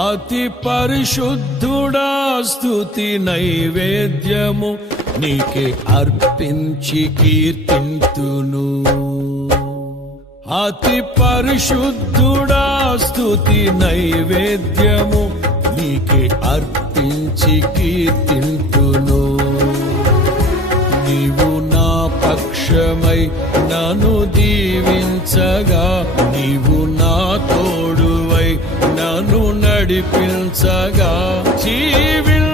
అతి పరిశుద్ధుడా స్తుతి నైవేద్యము నీకే అర్పించి కీర్తింతును. అతి పరిశుద్ధుడా స్తుతి నైవేద్యము నీకే అర్పించి కీర్తింతును. నీవు నా పక్షమై నన్ను దీవించగా, నీవు నా తోడువై నన్ను నడిపించగా, జీవించ